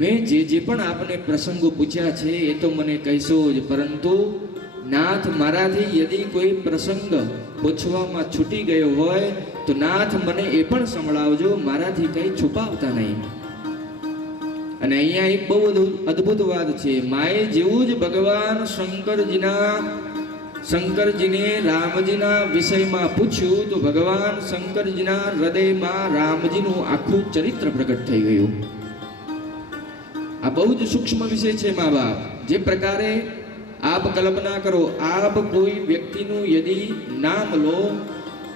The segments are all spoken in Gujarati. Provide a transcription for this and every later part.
મેં જે પણ આપને પ્રસંગો પૂછ્યા છે એ તો મને કહેશો જ, પરંતુ નાથ મારાથી યદિ કોઈ પ્રસંગ પૂછવામાં છૂટી ગયો હોય તો નાથ મને એ પણ સંભળાવજો, મારાથી કંઈ છુપાવતા નહીં. અને અહીંયા એક બહુ અદ્ભુત વાત છે. માએ જેવું જ ભગવાન શંકરજીને રામજીના વિષયમાં પૂછ્યું તો ભગવાન શંકરજીના હૃદયમાં રામજીનું આખું ચરિત્ર પ્રગટ થઈ ગયું. આ બહુ જ સૂક્ષ્મ વિષય છે મા બાપ. જે પ્રકારે આપ કલ્પના કરો, આપ કોઈ વ્યક્તિનું યદિ નામ લો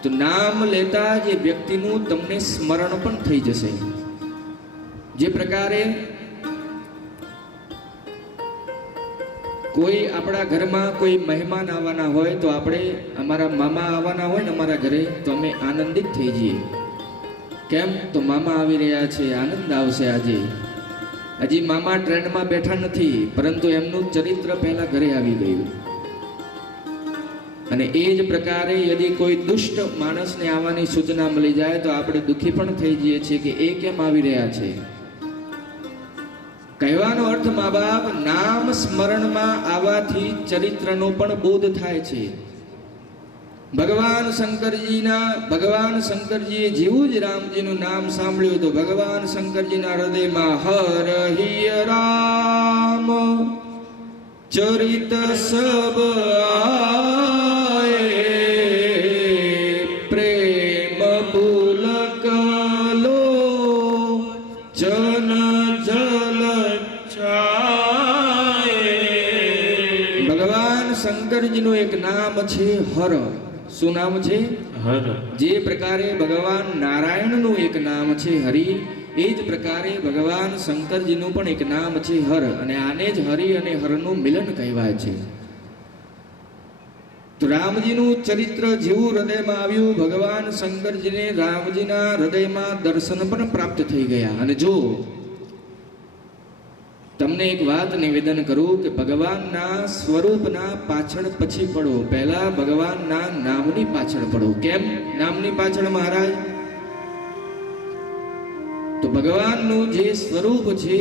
તો નામ લેતા જે વ્યક્તિનું તમને સ્મરણ પણ થઈ જશે. જે પ્રકારે કોઈ આપણા ઘરમાં કોઈ મહેમાન આવવાના હોય તો આપણે અમારા મામા આવવાના હોય ને અમારા ઘરે તો અમે આનંદિત થઈ જઈએ. કેમ? તો મામા આવી રહ્યા છે, આનંદ આવશે આજે. હજી મામા ટ્રેનમાં બેઠા નથી, પરંતુ એમનું ચરિત્ર પહેલા ઘરે આવી ગયું. અને એ જ પ્રકારે યદિ કોઈ દુષ્ટ માણસને આવવાની સૂચના મળી જાય તો આપણે દુઃખી પણ થઈ જઈએ છીએ કે એ કેમ આવી રહ્યા છે. કહેવાનો અર્થ મા બાપ, નામ સ્મરણમાં આવવાથી ચરિત્રનો પણ બોધ થાય છે. ભગવાન શંકરજીએ જેવું જ રામજીનું નામ સાંભળ્યું તો ભગવાન શંકરજીના હૃદયમાં હર હિય રામ ચરિત સબ આયે પ્રેમ પુલક લો જન જલ છાયે. ભગવાન શંકરજીનું એક નામ છે હર. શું નામ છે? હર. જે પ્રકારે ભગવાન નારાયણનું એક નામ છે હરિ, એ જ પ્રકારે ભગવાન શંકરજીનું પણ એક નામ છે હર. અને આને જ હરિ અને હરનું મિલન કહેવાય છે. તો રામજીનું ચરિત્ર જેવું હૃદયમાં આવ્યું, ભગવાન શંકરજીને રામજીના હૃદયમાં દર્શન પણ પ્રાપ્ત થઈ ગયા. અને જો તમને એક વાત નિવેદન કરું કે ભગવાનના સ્વરૂપના પાછળ પછી પડો, પહેલા ભગવાનના નામની પાછળ પડો. કેમ નામની પાછળ મહારાજ? તો ભગવાનનું જે સ્વરૂપ છે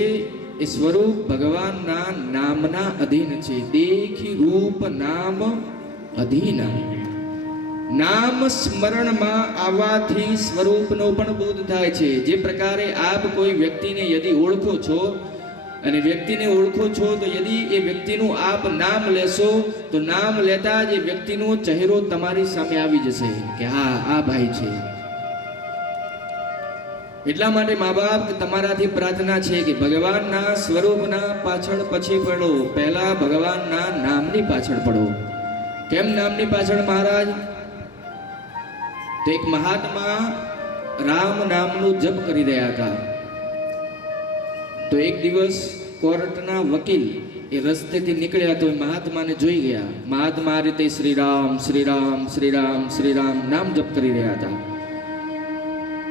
એ સ્વરૂપ ભગવાનના નામના અધીન છે. દેખી રૂપ નામ અધીન. નામ સ્મરણમાં આવવાથી સ્વરૂપનો પણ બોધ થાય છે. જે પ્રકારે આપ કોઈ વ્યક્તિને યદિ ઓળખો છો અને વ્યક્તિને ઓળખો છો તો યદિ એ વ્યક્તિનું આપ નામ લેશો તો નામ લેતા જ એ વ્યક્તિનો ચહેરો તમારી સામે આવી જશે કે હા આ ભાઈ છે. એટલા માટે મા બાપ તમારાથી પ્રાર્થના છે કે ભગવાનના સ્વરૂપના પાછળ પછી પડો, પહેલા ભગવાનના નામની પાછળ પડો. કેમ નામની પાછળ મહારાજ? તો એક મહાત્મા રામ નામનું જપ કરી રહ્યા હતા. તો એક દિવસ કોર્ટના વકીલ એ રસ્તેથી નીકળ્યા તો મહાત્માને જોઈ ગયા. મહાત્મા આ રીતે શ્રી રામ શ્રી રામ શ્રી રામ શ્રી રામ નામ જપ કરી રહ્યા હતા.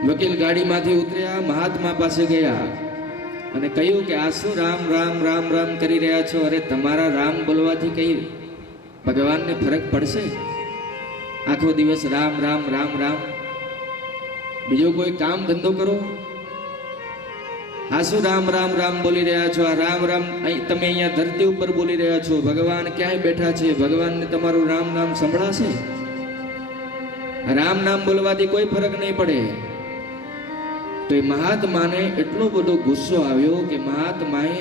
વકીલ ગાડીમાંથી ઉતર્યા, મહાત્મા પાસે ગયા અને કહ્યું કે આ શું રામ રામ રામ રામ કરી રહ્યા છો? અરે તમારા રામ બોલવાથી કઈ ભગવાનને ફરક પડશે? આખો દિવસ રામ રામ રામ રામ, બીજો કોઈ કામ ધંધો કરો. આ શું રામ રામ રામ બોલી રહ્યા છો? આ રામ રામ તમે અહીંયા ધરતી ઉપર બોલી રહ્યા છો, ભગવાન ક્યાંય બેઠા છે, ભગવાનને તમારું રામ નામ સંભળાશે? રામ નામ બોલવાથી કોઈ ફરક નહીં પડે. તો એ મહાત્માને એટલો બધો ગુસ્સો આવ્યો કે મહાત્માએ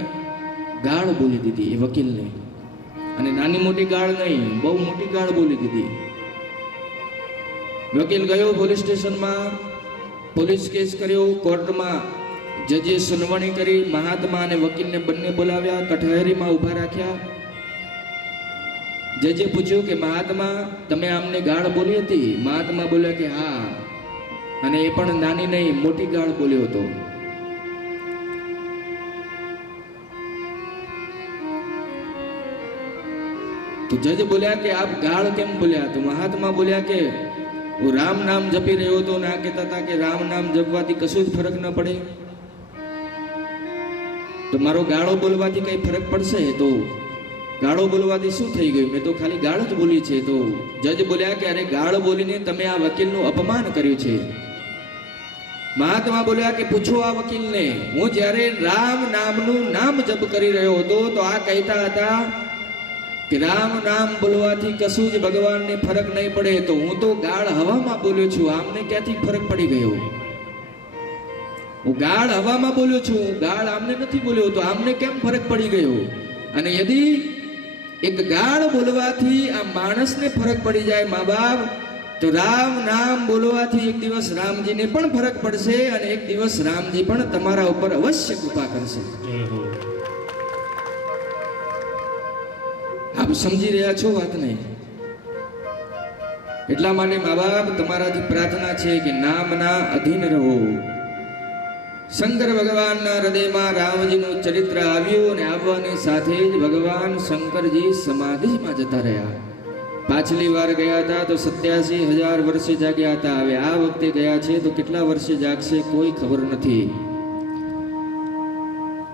ગાળ બોલી દીધી એ વકીલને. અને નાની મોટી ગાળ નહીં, બહુ મોટી ગાળ બોલી દીધી. વકીલ ગયો પોલીસ સ્ટેશનમાં, પોલીસ કેસ કર્યો. કોર્ટમાં જજે સુનાવણી કરી. મહાત્મા અને વકીલને બંને બોલાવ્યા, કઠહેરીમાં ઊભા રાખ્યા. જજે પૂછ્યું કે મહાત્મા તમે આમને ગાળ બોલી હતી? મહાત્મા બોલ્યા કે હા, અને એ પણ નાની નહીં મોટી ગાળ બોલ્યો હતો. તો જજ બોલ્યા કે આપ ગાળ કેમ બોલ્યા? તો મહાત્મા બોલ્યા કે હું રામ નામ જપી રહ્યો હતો ને આ કહેતા હતા કે રામ નામ જપવાથી કશું જ ફરક ન પડે, તો મારો ગાળો બોલવાથી કઈ ફરક પડશે? તો ગાળો બોલવાથી શું થઈ ગયું? મેં તો ખાલી ગાળ જ બોલી છે. તો જજ બોલ્યા કે અરે ગાળ બોલીને તમે આ વકીલનું અપમાન કર્યું છે. મહાત્મા બોલ્યા કે પૂછો આ વકીલને, હું જ્યારે રામ નામનું નામ જપ કરી રહ્યો હતો તો આ કહેતા હતા કે રામ નામ બોલવાથી કશું જ ભગવાનને ફરક નહીં પડે, તો હું તો ગાળ હવામાં બોલ્યો છું, આમને ક્યાંથી ફરક પડી ગયો? હું ગાળ હવામાં બોલ્યો છું, ગાળ આમને નથી બોલ્યો, તો આમને કેમ ફરક પડી ગયો? અને યદી એક ગાળ બોલવાથી આ માણસને ફરક પડી જાય મા બાપ, તો રામ નામ બોલવાથી એક દિવસ રામજીને પણ ફરક પડશે અને એક દિવસ રામજી પણ તમારા ઉપર અવશ્ય કૃપા કરશે. આપ સમજી રહ્યા છો વાતને? એટલા માટે મા બાપ તમારાથી પ્રાર્થના છે કે નામના અધીન રહો. શંકર ભગવાનના હૃદયમાં રામજીનું ચરિત્ર આવ્યું અને આવવાની સાથે જ ભગવાન શંકરજી સમાધિમાં જતા રહ્યા. પાછલી વાર ગયા હતા તો 87,000 વર્ષે જાગ્યા હતા. હવે આ વખતે ગયા છે તો કેટલા વર્ષે જાગશે કોઈ ખબર નથી.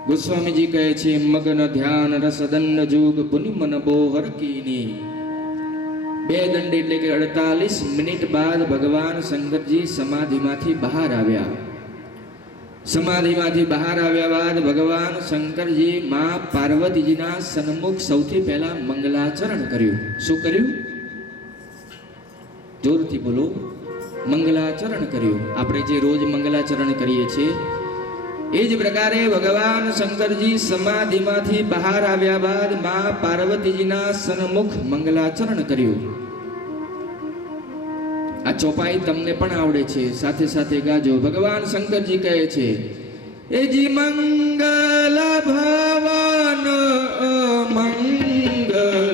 ગોસ્વામીજી કહે છે, મગન ધ્યાન રસદંડ જુગ પુનિ મન બોહર કીની. 2 દંડ એટલે કે 48 મિનિટ બાદ ભગવાન શંકરજી સમાધિમાંથી બહાર આવ્યા. સમાધિમાંથી બહાર આવ્યા બાદ ભગવાન શંકરજી માં પાર્વતીજીના સન્મુખ સૌથી પહેલા મંગલાચરણ કર્યું. શું કર્યું? જોરથી બોલો. મંગલાચરણ કર્યું. આપણે જે રોજ મંગલાચરણ કરીએ છીએ એ જ પ્રકારે ભગવાન શંકરજી સમાધિમાંથી બહાર આવ્યા બાદ માં પાર્વતીજીના સન્મુખ મંગલાચરણ કર્યું. આ ચોપાઈ તમને પણ આવડે છે, સાથે સાથે ગાજો. ભગવાન શંકરજી કહે છે, એ જી મંગલ ભવન મંગલ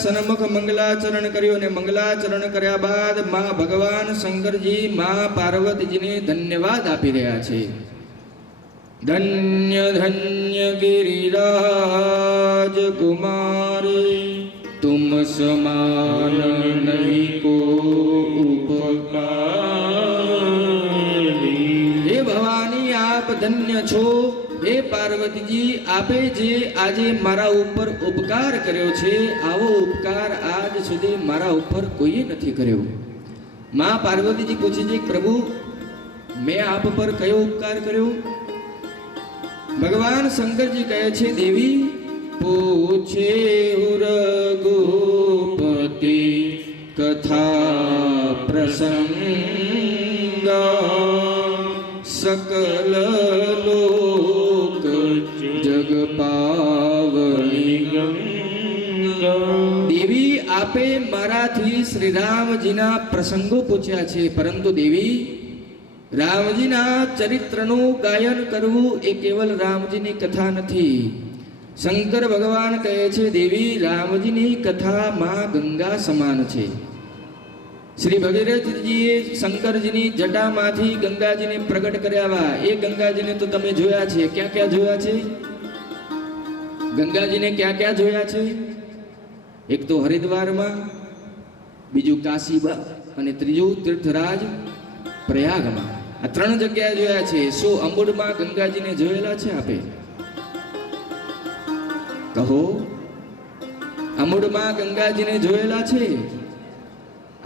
સન્મુખ મંગલાચરણ કર્યું અને મંગલાચરણ કર્યા બાદ માં ભગવાન શંકરજી માં પાર્વતીજીને ધન્યવાદ આપી રહ્યા છે. ધન્ય ધન્ય ગિરિરાજ કુમારી તુમ સમાન નહીં કો ઉપકારી. હે ભવાની આપ ધન્ય છો. હે પાર્વતીજી, આપે જે આજે મારા ઉપર ઉપકાર કર્યો છે આવો ઉપકાર આજ સુધી મારા ઉપર કોઈએ નથી કર્યો. માં પાર્વતીજી પૂછે છે, પ્રભુ મેં આપ પર કયો ઉપકાર કર્યો? ભગવાન શંકરજી કહે છે, દેવી પૂછે રઘુપતિ કથા પ્રસંગ સકલ લોક જગ પાવની ગંગા. દેવી આપે મારાથી શ્રી રામજીના પ્રસંગો પૂછ્યા છે, પરંતુ દેવી રામજીના ચરિત્રનું ગાયન કરવું એ કેવલ રામજીની કથા નથી. શંકર ભગવાન કહે છે, દેવી રામજીની કથા માં ગંગા સમાન છે. શ્રી ભગીરથજીએ શંકરજીની જટામાંથી ગંગાજીને પ્રગટ કર્યા. એ ગંગાજીને તો તમે જોયા છે. ક્યાં ક્યાં જોયા છે ગંગાજીને? ક્યાં ક્યાં જોયા છે? એક તો હરિદ્વારમાં, બીજું કાશીમાં અને ત્રીજું તીર્થરાજ પ્રયાગમાં. આ 3 જગ્યાએ જોયા છે. શું અંબુડમાં ગંગાજીને જોયેલા છે આપે? કહો, અંબુડમાં ગંગાજીને જોયેલા છે?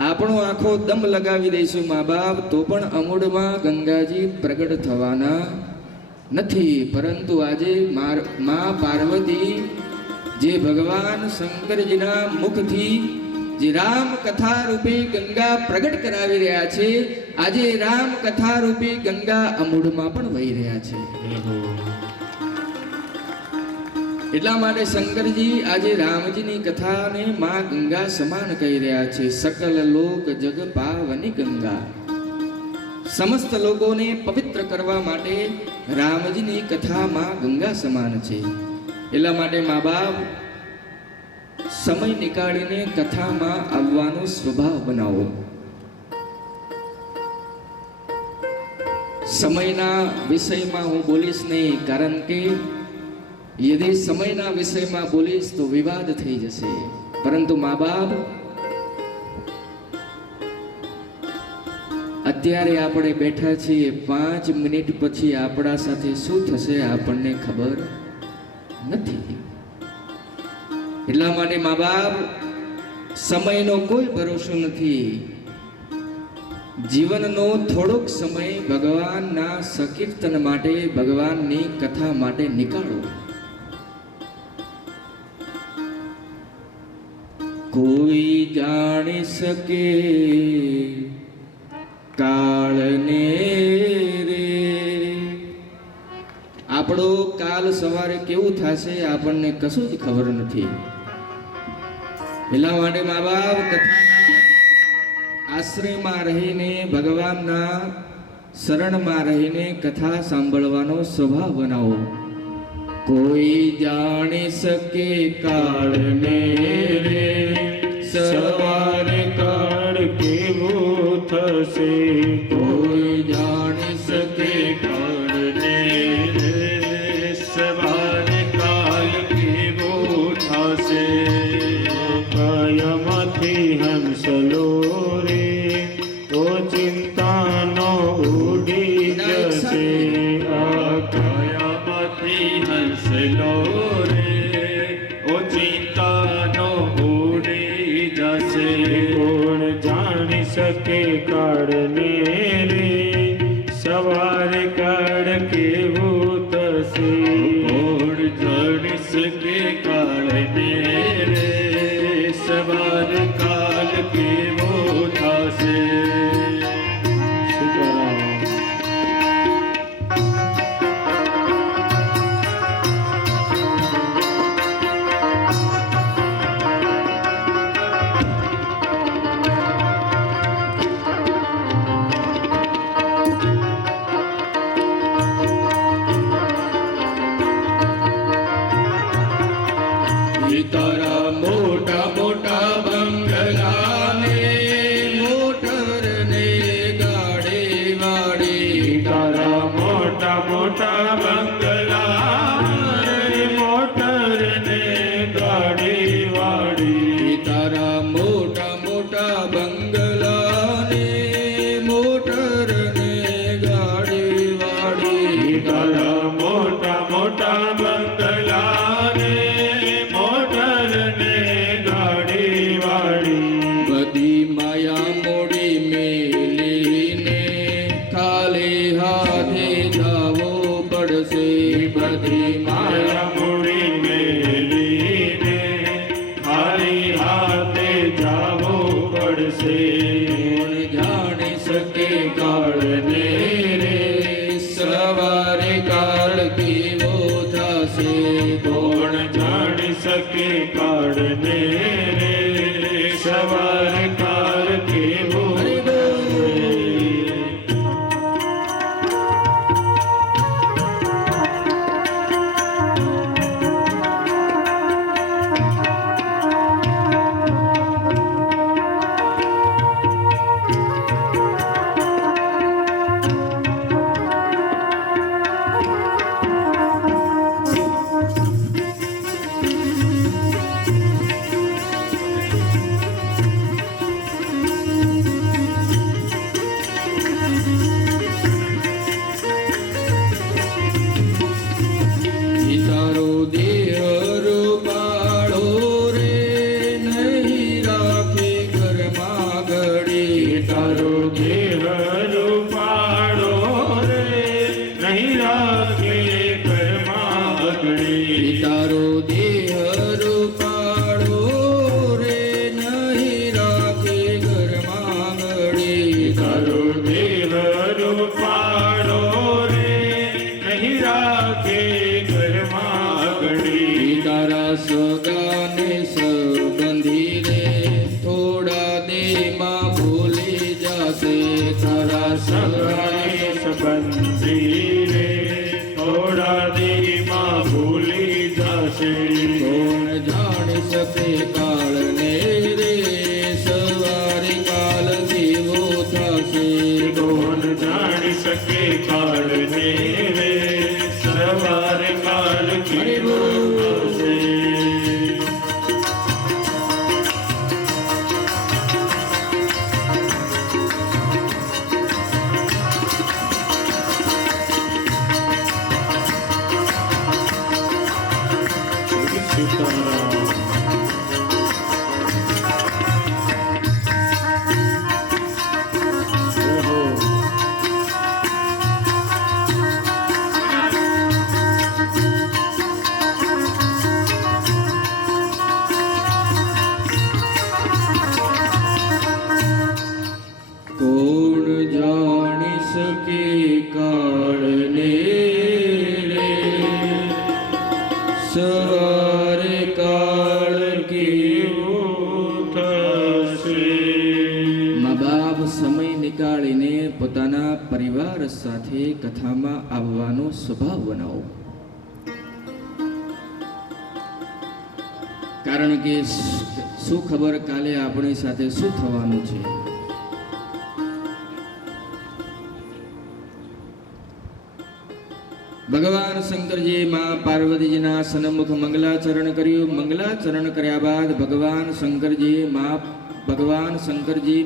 આપણો આખો દમ લગાવી દઈશું મા બાપ તો પણ અમૂળમાં ગંગાજી પ્રગટ થવાના નથી. પરંતુ આજે મા પાર્વતી જે ભગવાન શંકરજીના મુખથી જે રામ કથા રૂપી ગંગા પ્રગટ કરાવી રહ્યા છે, આજે રામ કથા રૂપી ગંગા અમૂઢમાં પણ વહી રહ્યા છે. એટલા માટે શંકરજી આજે રામજીની કથાને માં ગંગા સમાન કહી રહ્યા છે. સકલ લોક જગ પાવની ગંગા, સમસ્ત લોકોને પવિત્ર કરવા માટે રામજીની કથા માં ગંગા સમાન છે. એટલા માટે મા બાપ સમય નીકાળીને કથામાં આવવાનો સ્વભાવ બનાવો. સમયના વિષયમાં હું બોલીશ નહીં, કારણ કે યદિ સમયના વિષયમાં બોલીશ તો વિવાદ થઈ જશે. પરંતુ મા બાપ અત્યારે આપણે બેઠા છીએ, 5 મિનિટ પછી આપણા સાથે શું થશે આપણને ખબર નથી. એટલા માટે મા બાપ સમયનો કોઈ ભરોસો નથી. જીવનનો થોડોક સમય ભગવાનના સંકીર્તન માટે, ભગવાનની કથા માટે નીકાળો. કોઈ જાણી શકે કાળને રે, આપણો કાલ સવારે કેવું થશે આપણને કશું જ ખબર નથી. એટલા માટે મા બાપ કથાના આશ્રયમાં રહીને, ભગવાનના શરણમાં રહીને કથા સાંભળવાનો સ્વભાવ બનાવો. કોઈ જાણી શકે કાળને રે, સવારે કાળ કેવો થશે. કોઈ જાણી શકે કાળને રે, સવારે કાળ કેવો થશે. કાયમાંથી હંસલો રે, તો ચિંતાનો ઉડી જશે. આ કાયમાંથી હંસલો રે, ઓ ચિંતાનો ઉડી જશે. કોણ જાણી શકે કાળને રે, સવારે કાળ કેવું થશે. કોણ જાણી શકે કાળને રે, સવાર કાલ કેવો થશે. તારા મોટા મોટા બંગલાને, મોટરને ગાડી વાડી. તારા મોટા મોટા બંગલા, મોટરને ગાડી વાળી. તારા મોટા મોટા બંગલાને, મોટરને ગાડી વાડી. તારા મોટા મોટા બંગલાને, મોટરને ગાડી વાળી. બધી માયા મોડી મેલીને ખાલી હાથે જાવો પડશે. બધી માયા મૂડી મેલીને ખાલી હાથે જાવું પડશે. કોણ જાણી શકે કાળને રે, સવારે કાળ કેવો થશે. કોણ જાણી શકે કાળને રે, સવાર કાળ કેવો થશે. તારો દેહ રૂપાળો રે, નહીં રાખે ઘરમાં ઘડી. તારો દેહ રૂપાળો રે, નહીં રાખે ઘરમાં અગડી. તારો દેહ सके काढ़ने रे सवार काल की वो से सीताराम ओहो કોણ જાણી શકે કાળને રે સવારે કાળ કેવું થશે મા બાપ સમય નીકાળીને પોતાના પરિવાર સાથે કથામાં આવવાનો સ્વભાવ બનાવો. કારણ કે શું ખબર કાલે આપણી સાથે શું થવાનું છે. ભગવાન શંકરજી માં પાર્વતીજીના સન્મુખ મંગલાચરણ કર્યું. મંગલાચરણ કર્યા બાદ ભગવાન શંકરજી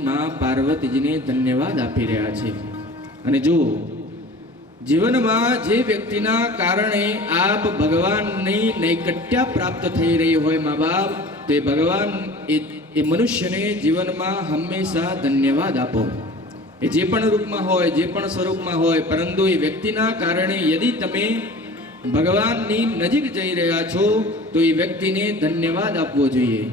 માં પાર્વતીજીને ધન્યવાદ આપી રહ્યા છે. અને જો જીવનમાં જે વ્યક્તિના કારણે આપ ભગવાનની નૈકટ્ય પ્રાપ્ત થઈ રહી હોય મા બાપ, તે ભગવાન એ મનુષ્યને જીવનમાં હંમેશા ધન્યવાદ આપો. એ જે પણ રૂપમાં હોય, જે પણ સ્વરૂપમાં હોય, પરંતુ એ વ્યક્તિના કારણે યદિ તમે ભગવાનની નજીક જઈ રહ્યા છો તો એ વ્યક્તિને ધન્યવાદ આપવો જોઈએ.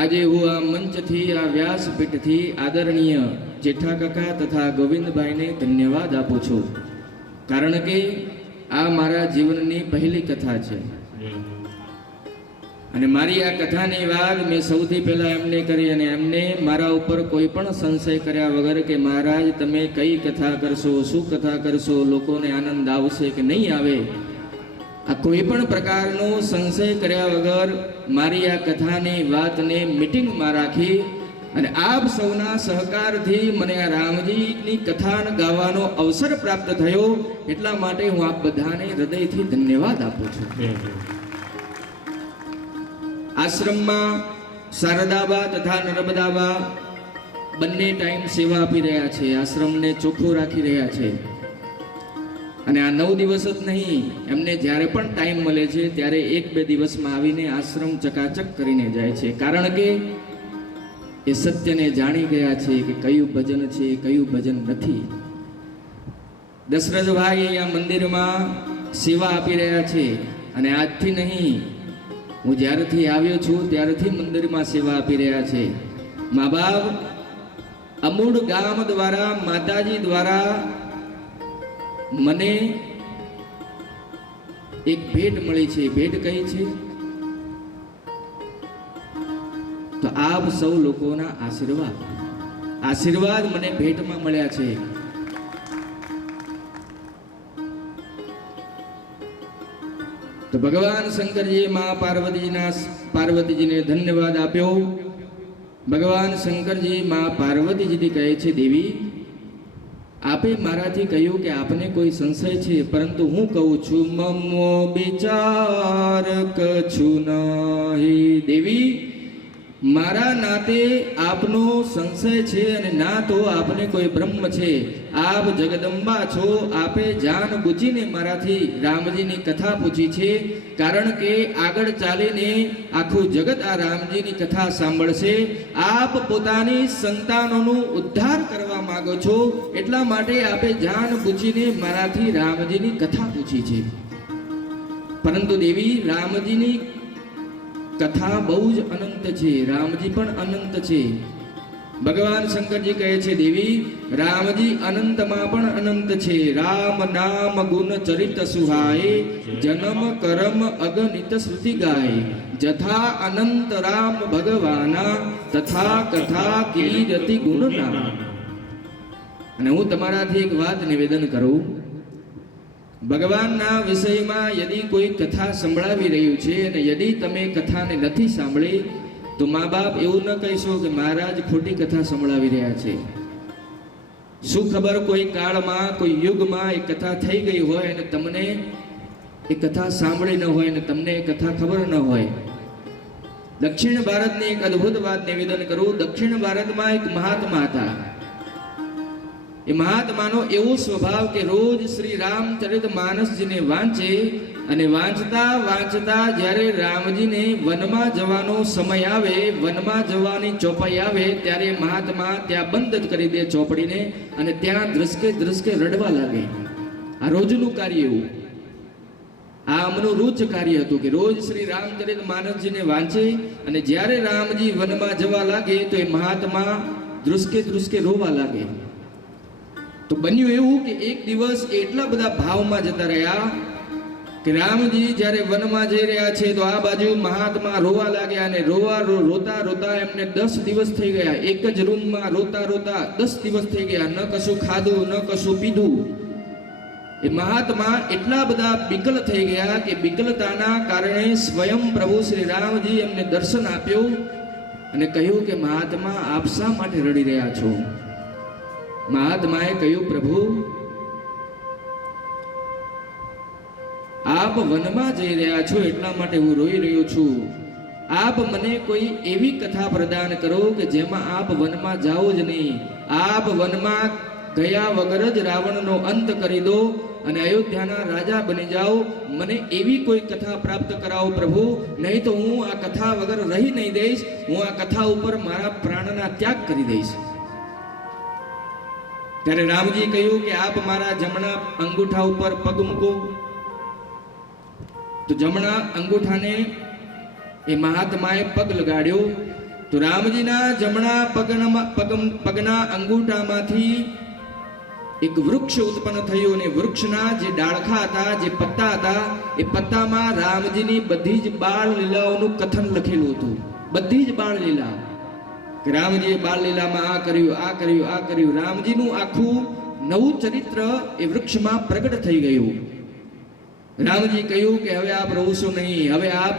આજે હું આ મંચથી, આ વ્યાસપીઠથી આદરણીય જેઠા કાકા તથા ગોવિંદભાઈને ધન્યવાદ આપું છું. કારણ કે આ મારા જીવનની પહેલી કથા છે. અને મારી આ કથાની વાત મેં સૌથી પહેલા એમને કરી, અને એમને મારા ઉપર કોઈ પણ સંશય કર્યા વગર કે મહારાજ તમે કઈ કથા કરશો, શું કથા કરશો, લોકોને આનંદ આવશે કે નહીં આવે, આ કોઈ પણ પ્રકારનો સંશય કર્યા વગર મારી આ કથાની વાતને મીટિંગમાં રાખી અને આપ સૌના સહકારથી મને આ રામજીની કથા ગાવાનો અવસર પ્રાપ્ત થયો. એટલા માટે હું આપ બધાને હૃદયથી ધન્યવાદ આપું છું. આશ્રમમાં શારદાબા તથા નર્મદાબા બંને ટાઈમ સેવા આપી રહ્યા છે. આશ્રમને ચોખ્ખો રાખી રહ્યા છે. અને આ 9 દિવસ જ નહીં, એમને જ્યારે પણ ટાઈમ મળે છે ત્યારે 1-2 દિવસમાં આવીને આશ્રમ ચકાચક કરીને જાય છે. કારણ કે એ સત્યને જાણી ગયા છે કે કયું ભજન છે, કયું ભજન નથી. દશરથભાઈ અહીંયા મંદિરમાં સેવા આપી રહ્યા છે. અને આજથી નહીં, હું જ્યારથી આવ્યો છું ત્યારથી મંદિરમાં સેવા આપી રહ્યા છે. મા બાપ અમૂળ ગામ દ્વારા, માતાજી દ્વારા મને એક ભેટ મળી છે. ભેટ કઈ છે? તો આપ સૌ લોકોના આશીર્વાદ મને ભેટમાં મળ્યા છે. તો ભગવાન શંકરજી માં પાર્વતીજીને ધન્યવાદ આપ્યો. ભગવાન શંકરજી માં પાર્વતીજીથી કહે છે, દેવી આપે મારાથી કહ્યું કે આપને કોઈ સંશય છે, પરંતુ હું કહું છું મમો વિચાર કછું નહીં. દેવી મારા નાતે આપનો સંશય છે અને ના તો આપને કોઈ બ્રહ્મ છે. આપ જગદંબા છો. આપે જાન બુજીને મારાથી રામજીની કથા પૂછી છે. કારણ કે આગળ ચાલીને આખું જગત આ રામજીની કથા સાંભળશે. આપ પોતાની સંતાનોનું ઉદ્ધાર કરવા માંગો છો, એટલા માટે આપે જાન બુજીને મારાથી રામજીની કથા પૂછી છે. પરંતુ દેવી રામજીની કથા બહુ જ અનંત છે. રામજી પણ અનંત છે. ભગવાન શંકરજી કહે છે, દેવી રામજી અનંતમાં પણ અનંત છે. રામ નામ ગુણ ચરિત સુહાય, જન્મ કરમ અગણિત શ્રુતિ ગાય. જથા અનંત રામ ભગવાના, તથા કથા કીર્તિ ગુણ નામ. અને હું તમારાથી એક વાત નિવેદન કરું. ભગવાનના વિષયમાં યદિ કોઈ કથા સંભળાવી રહ્યું છે અને યદિ તમે કથાને નથી સાંભળી, તો મા બાપ એવું ન કહીશો કે મહારાજ ખોટી કથા સંભળાવી રહ્યા છે. શું ખબર કોઈ કાળમાં કોઈ યુગમાં એ કથા થઈ ગઈ હોય અને તમને એ કથા સાંભળી ન હોય અને તમને એ કથા ખબર ન હોય. દક્ષિણ ભારતની એક અદ્ભુત વાત નિવેદન કરું. દક્ષિણ ભારતમાં એક મહાત્મા હતા. એ મહાત્માનો એવો સ્વભાવ કે રોજ શ્રી રામચરિત માનસજીને વાંચે અને વાંચતા વાંચતા જ્યારે રામજીને વનમાં જવાનો સમય આવે, વનમાં જવાની ચોપાઈ આવે, ત્યારે મહાત્મા ત્યાં બંધ જ કરી દે ચોપડીને અને ત્યાં ધ્રસકે ધ્રસકે રડવા લાગે. આ રોજનું કાર્ય એવું. આ અમનું રોજ કાર્ય હતું કે રોજ શ્રી રામચરિત માનસજીને વાંચે અને જ્યારે રામજી વનમાં જવા લાગે તો એ મહાત્મા ધ્રુસકે ધ્રુસકે રોવા લાગે. તો બન્યું એવું કે એક દિવસ એટલા બધા ભાવમાં જતા રહ્યા કે રામજી જ્યારે વનમાં જઈ રહ્યા છે તો આ બાજુ મહાત્મા રોવા લાગ્યા અને રોતા રોતા એમને 10 દિવસ થઈ ગયા. એક જ રૂમમાં રોતા રોતા 10 દિવસ થઈ ગયા. ન કશું ખાધું, ન કશું પીધું. એ મહાત્મા એટલા બધા વિકલ થઈ ગયા કે વિકલતાના કારણે સ્વયં પ્રભુ શ્રી રામજી એમને દર્શન આપ્યું અને કહ્યું કે મહાત્મા આપ શા માટે રડી રહ્યા છો? મહાત્માએ કહ્યું, પ્રભુ આપ વનમાં જઈ રહ્યા છો એટલા માટે હું રોઈ રહ્યો છું. આપ મને કોઈ એવી કથા પ્રદાન કરો કે જેમાં આપ વનમાં જાઓ જ નહીં. આપ વનમાં ગયા વગર જ રાવણનો અંત કરી દો અને અયોધ્યાના રાજા બની જાઓ. મને એવી કોઈ કથા પ્રાપ્ત કરાવો પ્રભુ, નહીં તો હું આ કથા વગર રહી નહીં દઈશ. હું આ કથા ઉપર મારા પ્રાણના ત્યાગ કરી દઈશ. ત્યારે રામજી કહ્યું કે આપ મારા જમણા અંગૂઠા ઉપર પગ મૂકો. તો જમણા અંગૂઠાને એ મહાત્માએ પગ લગાડ્યો. તો રામજીના જમણા પગના અંગૂઠામાંથી એક વૃક્ષ ઉત્પન્ન થયું અને વૃક્ષના જે ડાળખા હતા, જે પત્તા હતા, એ પત્તામાં રામજીની બધી જ બાળ લીલાઓનું કથન લખેલું હતું. બધી જ બાળ લીલા. રામજીએ બાળ લીલામાં આ કર્યું, આ કર્યું, આ કર્યું. રામજીનું આખું નવું ચરિત્ર એ વૃક્ષમાં પ્રગટ થઈ ગયું. રામજી કહ્યું કે હવે આપ રહશો નહીં, હવે આપ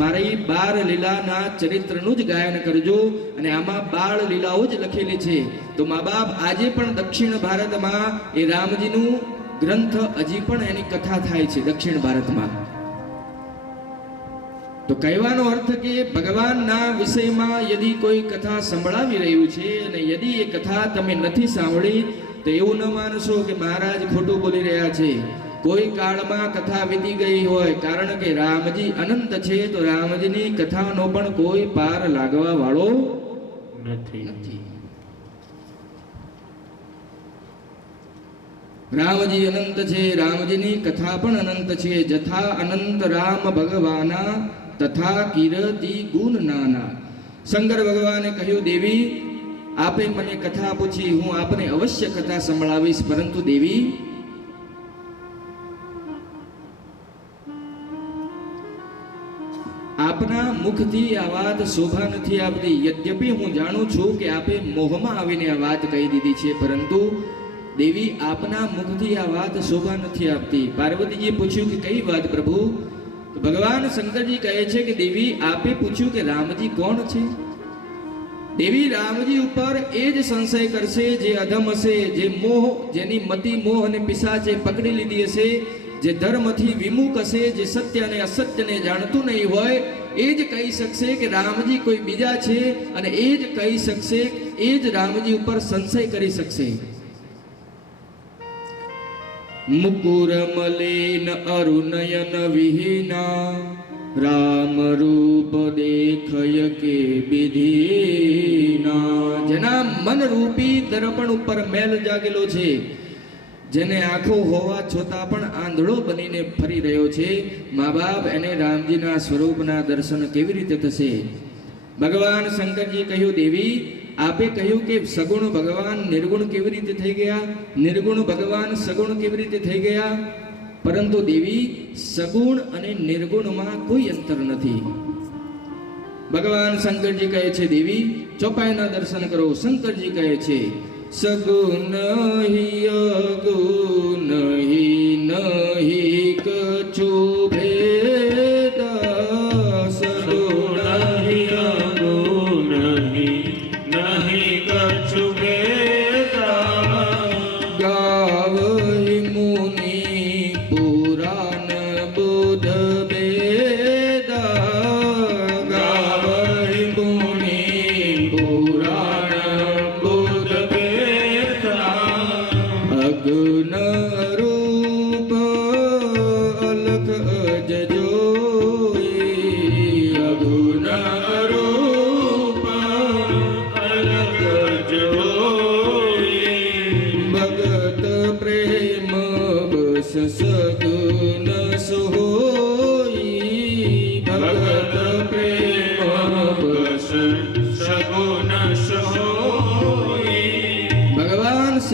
મારી બાળ લીલાના ચરિત્રનું જ ગાયન કરજો અને આમાં બાળ લીલાઓ જ લખેલી છે. તો મા બાપ આજે પણ દક્ષિણ ભારતમાં એ રામજીનું ગ્રંથ હજી પણ એની કથા થાય છે દક્ષિણ ભારતમાં. તો કહેવાનો અર્થ કે ભગવાનના વિષયમાં યદિ કોઈ કથા સંભળાવી રહ્યું છે અને યદિ એ કથા તમે નથી સાંભળી તો એવું ન માનશો કે મહારાજ ખોટું બોલી રહ્યા છે. કોઈ કાળમાં કથા વીતી ગઈ હોય, કારણ કે રામજી અનંત છે તો રામજીની કથાનો પણ કોઈ પાર લાગવા વાળો નથી. રામજી અનંત છે, રામજીની કથા પણ અનંત છે. જથા અનંત રામ ભગવાના તથા કીર્તિ ગુણ નાના. શંકર ભગવાને કહ્યું, દેવી આપે મને કથા પૂછી, હું આપને અવશ્ય કથા સંભળાવીશ, પરંતુ દેવી આપના મુખથી આ વાત શોભા નથી આપતી. યદ્યપિ હું જાણું છું કે આપે મોહમાં આવીને આ વાત કહી દીધી છે, પરંતુ દેવી આપના મુખથી આ વાત શોભા નથી આપતી. પાર્વતીજીએ પૂછ્યું કે કઈ વાત પ્રભુ? તો ભગવાન શંકરજી કહે છે કે દેવી આપે પૂછ્યું કે રામજી કોણ છે? દેવી રામજી ઉપર એ જ સંશય કરશે જે અધમ હશે, જે મોહ, જેની મતિ મોહ અને પિશાચે પકડી લીધી હશે, જે ધર્મથી વિમુખ હશે, જે સત્ય અને અસત્યને જાણતું નહીં હોય, એ જ કહી શકશે કે રામજી કોઈ બીજા છે અને એ જ કહી શકશે, એ જ રામજી ઉપર સંશય કરી શકશે. મુકુર મલિન અરુનયન વિહીના રામ રૂપ દેખય કે વિધીના. જેના મન રૂપી દર્પણ ઉપર મેલ જાગેલો છે, જેને આંખો હોવા છતાં પણ આંધળો બનીને ફરી રહ્યો છે, મા બાપ એને રામજીના સ્વરૂપના દર્શન કેવી રીતે થશે? ભગવાન શંકરજી કહ્યું, દેવી આપે કહ્યું કે સગુણ ભગવાન નિર્ગુણ કેવી રીતે થઈ ગયા, નિર્ગુણ ભગવાન સગુણ કેવી રીતે થઈ ગયા? પરંતુ દેવી સગુણ અને નિર્ગુણમાં કોઈ અંતર નથી. ભગવાન શંકરજી કહે છે, દેવી ચોપાઈના દર્શન કરો. શંકરજી કહે છે, સગુણ હિ અગુણ હિ નહિ કछु ભેદ. સગુણ હિ અગુણ હિ નહિ કछु ભેદ.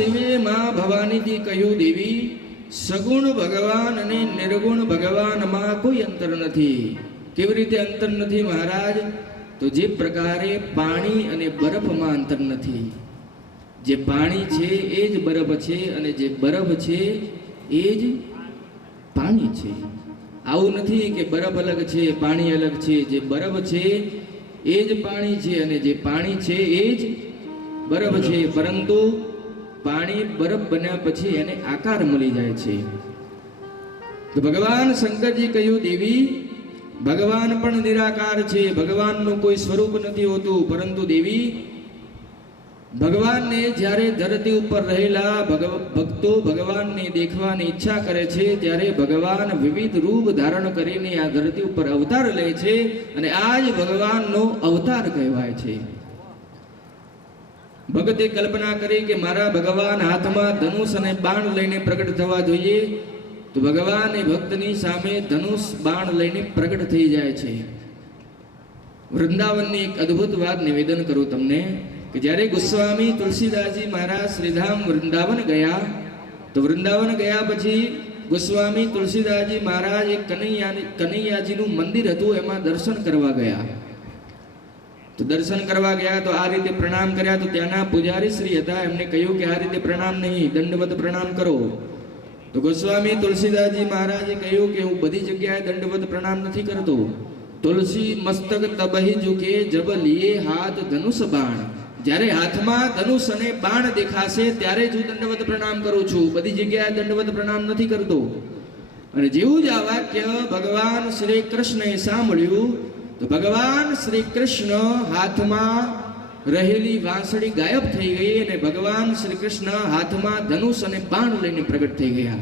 શિવે માં ભવાનીજી કહ્યું, દેવી સગુણ ભગવાન અને નિર્ગુણ ભગવાનમાં કોઈ અંતર નથી. કેવી રીતે અંતર નથી મહારાજ? તો જે પ્રકારે પાણી અને બરફમાં અંતર નથી. જે પાણી છે એ જ બરફ છે અને જે બરફ છે એ જ પાણી છે. આવું નથી કે બરફ અલગ છે પાણી અલગ છે. જે બરફ છે એ જ પાણી છે અને જે પાણી છે એ જ બરફ છે. પરંતુ પાણી બરફ બન્યા પછી એને આકાર મળી જાય છે. તો ભગવાન શંકરજી કહ્યું, દેવી ભગવાન પણ નિરાકાર છે. ભગવાનનું કોઈ સ્વરૂપ નથી હોતું. પરંતુ દેવી ભગવાનને જ્યારે ધરતી ઉપર રહેલા ભક્તો ભગવાનને દેખવાની ઈચ્છા કરે છે ત્યારે ભગવાન વિવિધ રૂપ ધારણ કરીને આ ધરતી ઉપર અવતાર લે છે અને આ જ ભગવાનનો અવતાર કહેવાય છે. ભક્તે કલ્પના કરી કે મારા ભગવાન હાથમાં ધનુષ અને બાણ લઈને પ્રગટ થવા જોઈએ. તો ભગવાન એ ભક્તની સામે ધનુષ બાણ લઈને પ્રગટ થઈ જાય છે. વૃંદાવનની એક અદ્ભુત વાત નિવેદન કરું તમને કે જ્યારે ગોસ્વામી તુલસીદાસજી મહારાજ શ્રીધામ વૃંદાવન ગયા, તો વૃંદાવન ગયા પછી ગોસ્વામી તુલસીદાસજી મહારાજ એક કનૈયાજીનું મંદિર હતું એમાં દર્શન કરવા ગયા. તો દર્શન કરવા ગયા તો આ રીતે પ્રણામ કર્યા. તો ત્યાંના પૂજારી શ્રી હતા, એમને કહ્યું કે આ રીતે પ્રણામ નહીં, દંડવત પ્રણામ કરો. તો ગોસ્વામી તુલસીદાસજી મહારાજે કહ્યું કે હું બધી જગ્યાએ દંડવત પ્રણામ નથી કરતો. તુલસી મસ્તક તબહી ઝુકે જબ લીએ હાથ ધનુષ બાણ. જ્યારે હાથમાં ધનુષ અને બાણ દેખાશે ત્યારે જ હું દંડવત પ્રણામ કરું છું. બધી જગ્યાએ દંડવત પ્રણામ નથી કરતો. અને જેવું જ આ વાક્ય ભગવાન શ્રી કૃષ્ણએ સાંભળ્યું તો ભગવાન શ્રી કૃષ્ણ હાથમાં રહેલી વાંસળી ગાયબ થઈ ગઈ અને ભગવાન શ્રી કૃષ્ણ હાથમાં ધનુષ અને બાણ લઈને પ્રગટ થઈ ગયા.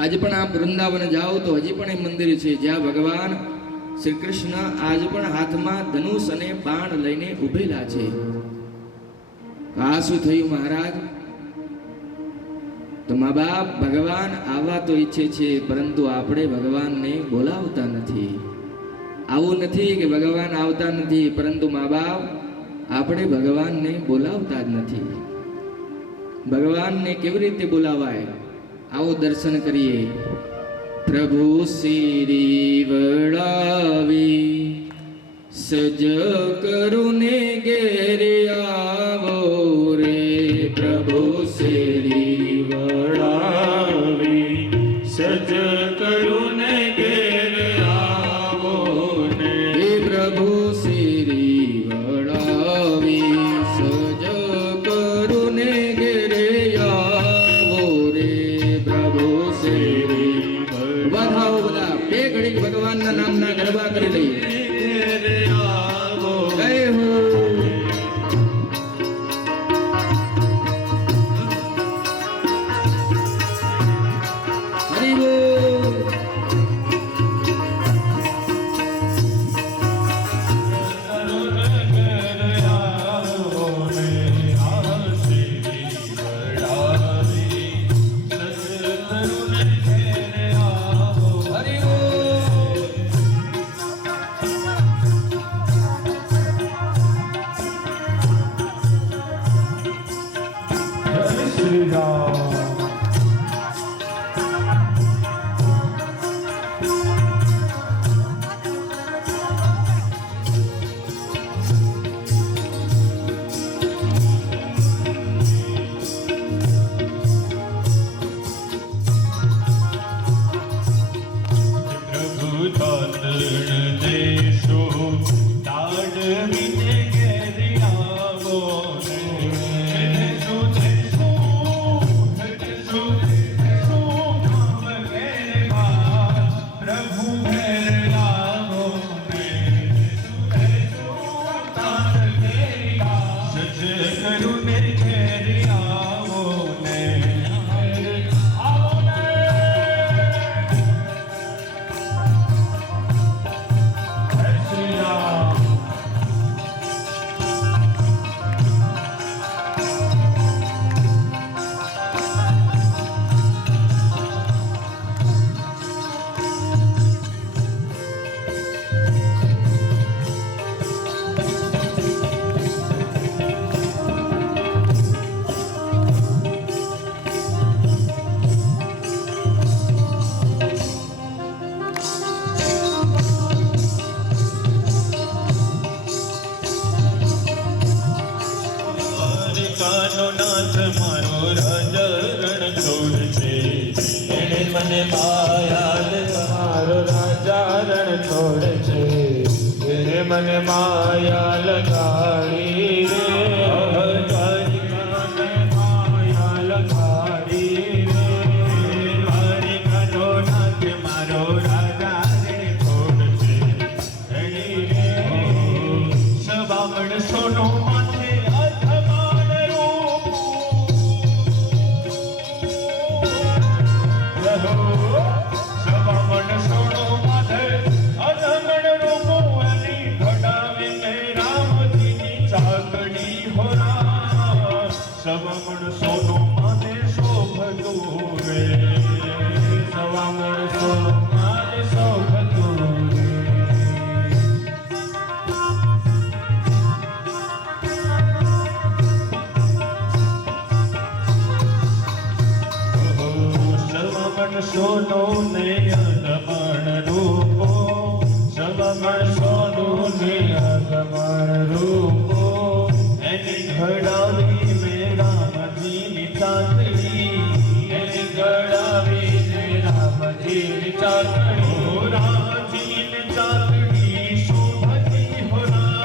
આજ પણ આપ વૃંદાવન જાઓ તો હજી પણ એ મંદિર છે જ્યાં ભગવાન શ્રી કૃષ્ણ આજ પણ હાથમાં ધનુષ અને બાણ લઈને ઉભેલા છે. આ શું થયું મહારાજ? તો મા બાપ ભગવાન આવા તો ઈચ્છે છે પરંતુ આપણે ભગવાનને બોલાવતા નથી. આવું નથી કે ભગવાન આવતા નથી, પરંતુ મા બાપ આપણે ભગવાનને બોલાવતા જ નથી. ભગવાનને કેવી રીતે બોલાવાય? આવો દર્શન કરીએ. પ્રભુ શ્રી વડાવી સજ કરુને ઘેરે આવો રે. પ્રભુ શ્રી વડાવી સજ કરુને ઘેર આવો ને. હે પ્રભુ શ્રી વડાવી સજ કરુને ઘેરે આવો રે. પ્રભુ શ્રી વધાવો બધા બે ઘડી ભગવાનના નામના ગરબા કરી લઈએ. ઘેર આવો જય હો. હરિ બોલ. હરિ બોલ. શ્રી રામ. પ્રભુ તાતણ દેશો તાડવીને ઘેર આવો ને. પ્રભુ ઘેર આવો ને. સજ કરુને ઘેર આવો ને. આવો ને. શ્રી રામ. દ્વારકાનો નાથ મારો રાજા રણ છોડ છે. એણે મને માયા મારો રાજા રણ છોડ છે. એને મને માયા લગાડી રે દ્વારિકાને માયા લગાડી રે. દ્વારકાનો નાથ મારો રાજા રણ છોડ છે. એણે સવામણ સોનો માથે અધમાન રૂપ. સવામણ સોનો માથે અધમણ રૂપો એની ઘડાવે ને રામજીની ચાકડી હોરા. સવામણ સોનો માથે શોભતું રે. સવામણ સોનો માથે શોભતું રે. સવામણ સોનો ને અધમણ રૂપો. સવામણ સોનો ને અગમણ રૂપો એની ઘડાવી મેં રામજીની ચાકડી. એની ગળાવીને રામજીની ચાકડી. ઓ રામજીની ચાકડી શોભતી હોરા.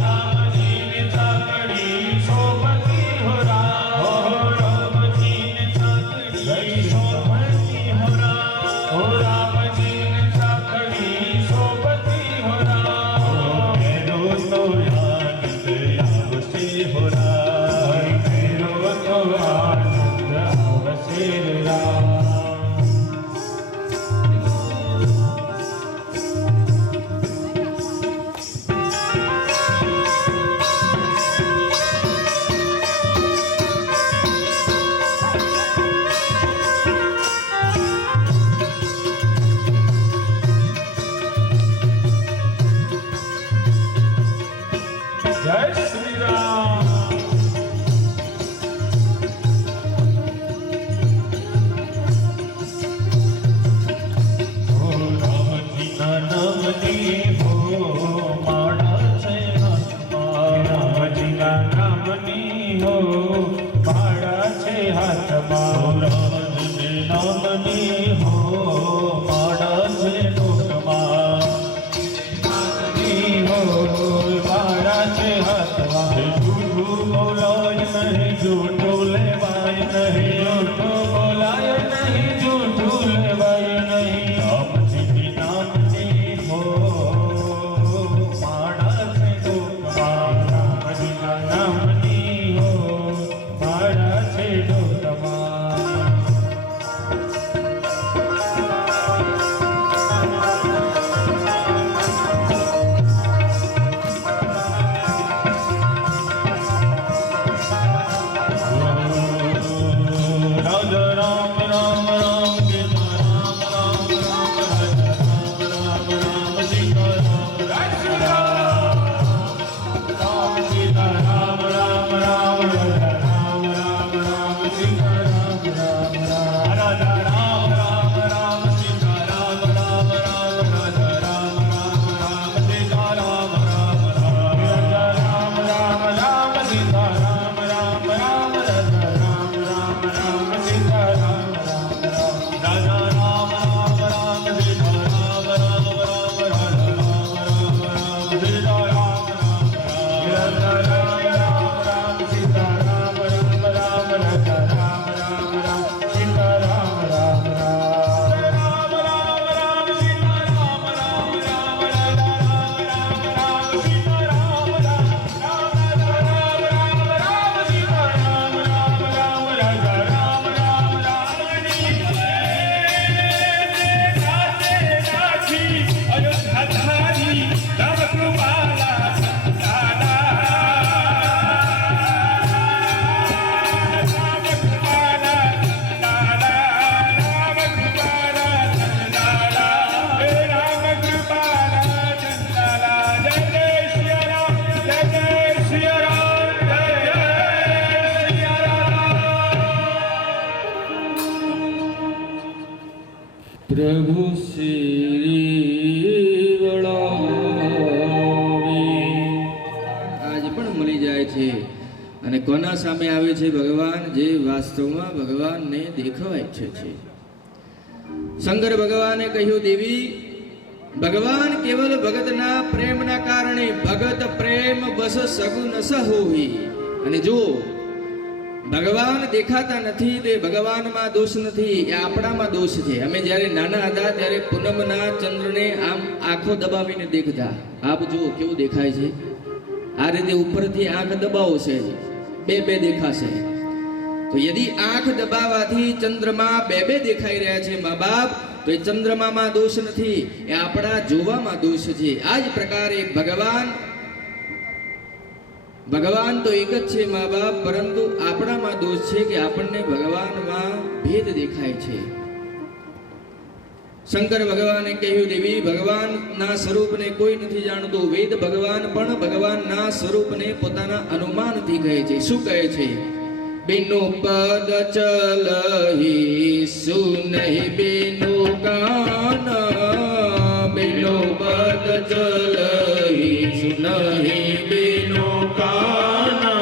રામજીની ચાકડી શોભતી હો રામ. ઓ રામજીની ચાકડી શોભતી હોરા. હો રામજીની ચાકડી શોભતી હો રામ. મેરો તો આનંદ આવશે હોરા. મેરો તો આનંદ આવશે રામ. જય શ્રી રામ. ઓ રામજીના નામની હો માળા છે હાથમાં. રામજીના નામની હો માળા છે હાથમાં. રામજીને નામની હો માળા છે ડોકમાં. નામની હો માળા છે હાથમાં. જૂઠું બોલાય નહીં, જૂઠું લેવાય નહીં. જૂઠું બોલાય નહીં, જૂઠું લેવાય નહીં. રામજીની નામની હો માળા છે ડોકમાં. રામજીના નામની હો માળા છે ડોકમાં. રાજા રામ રામ રામ સીતા રામ રામ રામ. રાજા રામ રામ રામ સીતા રામ રામ રામ. રામ સીતા રામ રામ રામ. રાજા રામ રામ રામ સીતા રામ રામ રામ. રાજા રામ રામ રામ સીતા રામ રામ રામ. રાજા રામ રામ રામ સીતા રામ રામ રામ. રાજા રામ રામ રામ સીતા રામ રામ રામ. રાજા રામ રામ રામ સીતા રામ રામ રામ. રાજા રામ રામ રામ સીતા રામ રામ રામ. રાજા રામ રામ રામ સીતા રામ રામ રામ. રાજા રામ રામ રામ સીતા રામ રામ રામ. રાજા રામ રામ રામ સીતા રામ રામ રામ. રામ રામ રામ સીતા રામ રામ રામ. રાજા રામ રામ રામ સીતા રામ રામ રામ. રાજા રામ રામ રામ સીતા રામ રામ રામ. રાજા રામ રામ રામની સાથે રાખી અયોધ્યા ધારી રામ કૃપાલા સંતાના. રામ કૃપાલા સંતાના. રામ કૃપાલા સંતાના. હે રામ કૃપાલા સંતાના. જય જય શ્રી રામ. જય જય શ્રી રામ. જય જય શ્રી રામ. પ્રભુ શ્રી વળાવી આજ પણ મળી જાય છે અને કોના સામે આવે છે ભગવાન? જે વાસ્તવમાં ભગવાનને દેખવા ઈચ્છે છે. શંકર ભગવાને કહ્યું, દેવી, ભગવાન કેવલ ભગતના પ્રેમના કારણે ભગત પ્રેમ બસ સગુન સહોહી. અને જો ભગવાન દેખાતા નથી તે ભગવાનમાં દોષ નથી, એ આપણામાં દોષ છે. અમે જ્યારે નાના હતા ત્યારે પૂનમના ચંદ્રને આમ આંખો દબાવીને દેખતા. આપ જુઓ કેવું દેખાય છે. આ રીતે ઉપરથી આંખ દબાવો છે, બે બે દેખાશે. તો યદિ આંખ દબાવવાથી ચંદ્રમા બે બે દેખાઈ રહ્યા છે મા બાપ, તો એ ચંદ્રમામાં દોષ નથી, એ આપણા જોવામાં દોષ છે. આ જ પ્રકારે ભગવાન તો એક જ છે મા બાપ, પરંતુ આપણામાં દોષ છે કે આપણને ભગવાનમાં ભેદ દેખાય છે. શંકર ભગવાને કહ્યું, દેવી, ભગવાનના સ્વરૂપને કોઈ નથી જાણતું. વેદ ભગવાન પણ ભગવાનના સ્વરૂપને પોતાના અનુમાનથી કહે છે. શું કહે છે? बिनु पद चलहि सुनहि बिनु काना, बिनु पद चलहि सुनहि बिनु काना,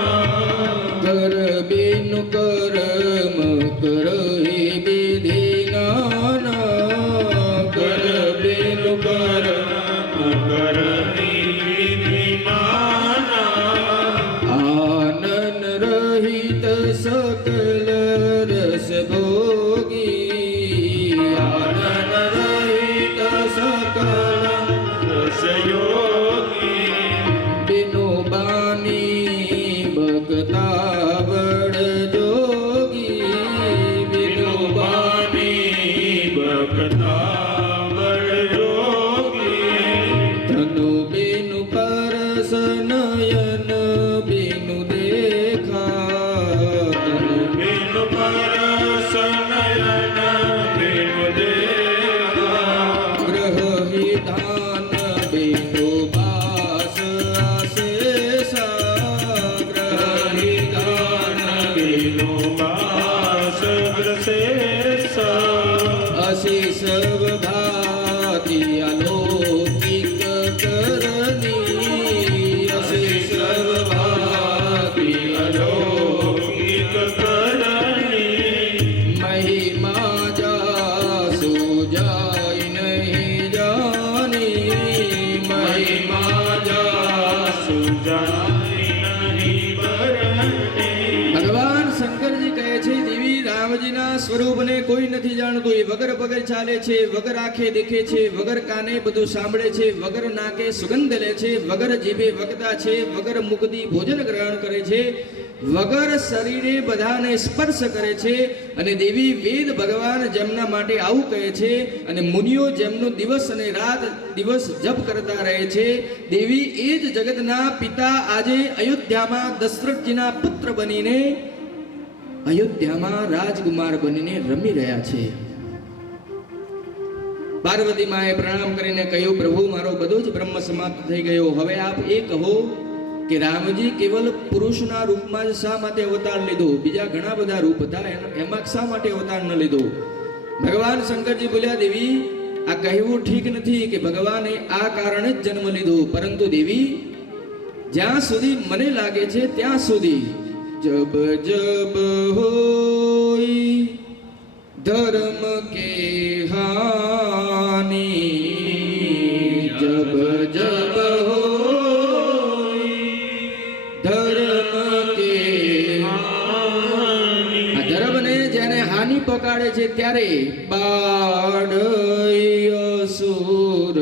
कर बिनु कर्म करहि विधि नाना, कर बिनु कर्म करहि विधि नाना, आनन रहित सकल रस भोगी, आनन रहित सकल रस योगी, बिनु बानी बकता बड़ जोगी, बिनु बानी बकता बड़ जोगी, तनु बिनु परस नयन बिनु देखा, तनु बिनु परस नयन बिनु देखा, ग्रह ही दान बिनु बास आशेषा, ग्रह ही दान बिनु बास आशेषा, अशेष भाति अलौकिक करनी, अशेष भाति अलौकिक करनी, महिमा जासु जाय नहीं जानी, महिमा जासु जाय नहीं बरनी. ભગવાન શંકરજી કહે છે, દેવી, રામજીના સ્વરૂપને કોઈ નથી જાણતું. એ વગર વગર ચાલે છે, વગર આંખે દેખે છે, વગર કાને બધું સાંભળે છે, વગર નાકે સુગંધ લે છે, વગર જીભે વગતા છે, વગર મુખથી ભોજન ગ્રહણ કરે છે, વગર શરીરે બધાને સ્પર્શ કરે છે. અને દેવી, વેદ ભગવાન જેમના માટે આવું કહે છે, અને મુનિઓ જેમનો દિવસ અને રાત દિવસ જપ કરતા રહે છે, દેવી, એ જ જગતના પિતા આજે અયોધ્યામાં દશરથજીના પુત્ર બનીને અયોધ્યામાં રાજકુમાર બનીને રમી રહ્યા છે. પાર્વતી માએ પ્રણામ કરીને કહ્યું, પ્રભુ, મારો બધો જ બ્રહ્મ સમાપ્ત થઈ ગયો. હવે આપ એ કહો કે રામજી કેવલ પુરુષના રૂપમાં જ શા માટે અવતાર લીધો? બીજા ઘણા બધા રૂપ હતા, એમાં શા માટે અવતાર ન લીધો? ભગવાન શંકરજી બોલ્યા, દેવી, આ કહેવું ઠીક નથી કે ભગવાને આ કારણે જ જન્મ લીધો, પરંતુ દેવી, જ્યાં સુધી મને લાગે છે ત્યાં સુધી જબ જબ હોઈ ધર્મ કે હાની, જબ જબ હોઈ ધર્મ કે હાની. આ ધર્મને જેને હાનિ પકાડે છે ત્યારે બાળય અસુર